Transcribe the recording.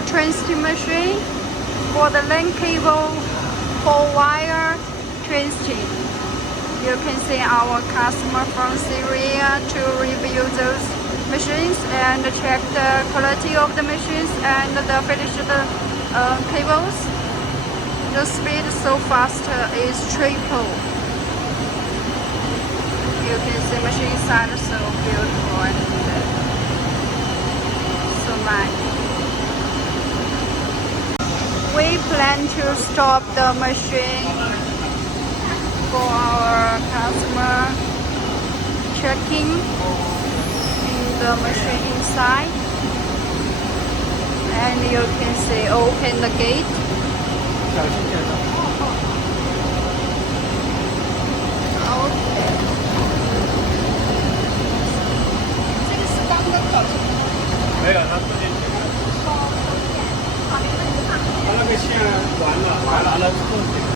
cable twisting machine for the link cable for wire twisting. You can see our customer from Syria to review those machines and check the quality of the machines and the finished cables. The speed so fast is triple. You can see machine side so beautiful and so nice. We plan to stop the machine for our customer checking in the machine inside, and you can see open the gate. 小心点的。Okay. 这个是刚刚搞清楚。没有，他自己填的。他那个线完了之后。